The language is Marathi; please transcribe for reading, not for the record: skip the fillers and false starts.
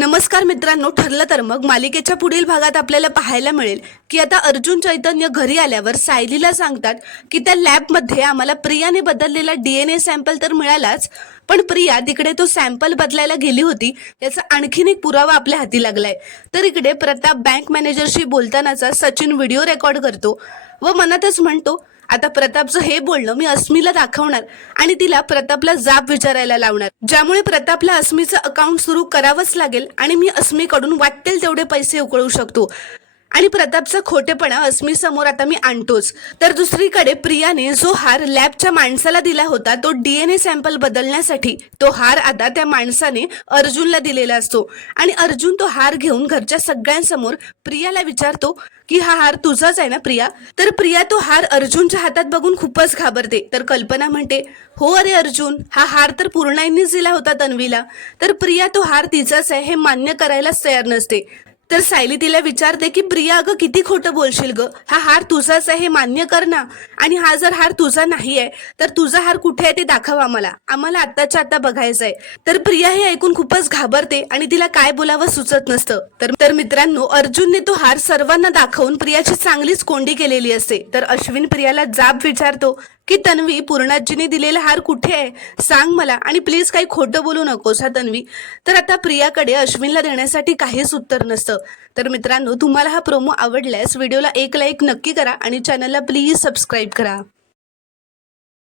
नमस्कार मित्रांनो, ठरलं तर मग मालिकेच्या पुढील भागात आपल्याला पाहायला मिळेल की आता अर्जुन चैतन्य घरी आल्यावर सायलीला सांगतात की त्या लॅबमध्ये आम्हाला प्रियाने बदललेला DNA सॅम्पल तर मिळालाच, पण प्रिया तिकडे तो सॅम्पल बदलायला गेली होती याचा आणखीन एक पुरावा आपल्या हाती लागलाय। तर इकडे प्रताप बँक मॅनेजरशी बोलतानाचा सचिन व्हिडिओ रेकॉर्ड करतो व मनातच म्हणतो, आता प्रतापचं हे बोलणं मी अस्मीला दाखवणार आणि तिला प्रतापला जाब विचारायला लावणार, ज्यामुळे प्रतापला अस्मीचं अकाउंट सुरू करावंच लागेल आणि मी अस्मीकडून वाटेल तेवढे पैसे उकळू शकतो आणि प्रतापचा खोटेपणा अस्मी समोर आता मी आणतोच। तर दुसरीकडे प्रियाने जो हार लॅबच्या माणसाला दिला होता तो DNA सॅम्पल बदलण्यासाठी, तो हार आता त्या माणसाने अर्जुनला दिलेला असतो आणि अर्जुन तो हार घेऊन घरच्या सगळ्यांसमोर प्रियाला विचारतो की हा हार तुझाच आहे ना प्रिया। तर प्रिया तो हार अर्जुनच्या हातात बघून खूपच घाबरते। तर कल्पना म्हणते, हो अरे अर्जुन, हा हार तर पूर्णाईंनीच दिला होता तन्वीला। तर प्रिया तो हार तिचाच आहे हे मान्य करायलाच तयार नसते। तर सायली तिला विचारते की प्रिया अगं किती खोटं बोलशील ग, हा हार तुझाच आहे हे मान्य कर ना, आणि हा जर हार तुझा नाही आहे तर तुझा हार कुठे आहे ते दाखव आम्हाला आत्ताच्या आता बघायचंय। तर प्रिया हे ऐकून खूपच घाबरते आणि तिला काय बोलावं सुचत नसतं। तर मित्रांनो, अर्जुनने तो हार सर्वांना दाखवून प्रियाची चांगलीच कोंडी केलेली असते। तर अश्विन प्रियाला जाब विचारतो की तन्वी, पूर्णाजीने दिलेला हार कुठे आहे सांग मला, आणि प्लीज काही खोटं बोलू नकोस हा तन्वी। तर आता प्रियाकडे अश्विनला देण्यासाठी काहीच उत्तर नसतं। तर मित्रांनो, तुम्हाला हा प्रोमो आवडल्यास व्हिडिओला एक लाईक नक्की करा आणि चॅनलला प्लीज सबस्क्राईब करा।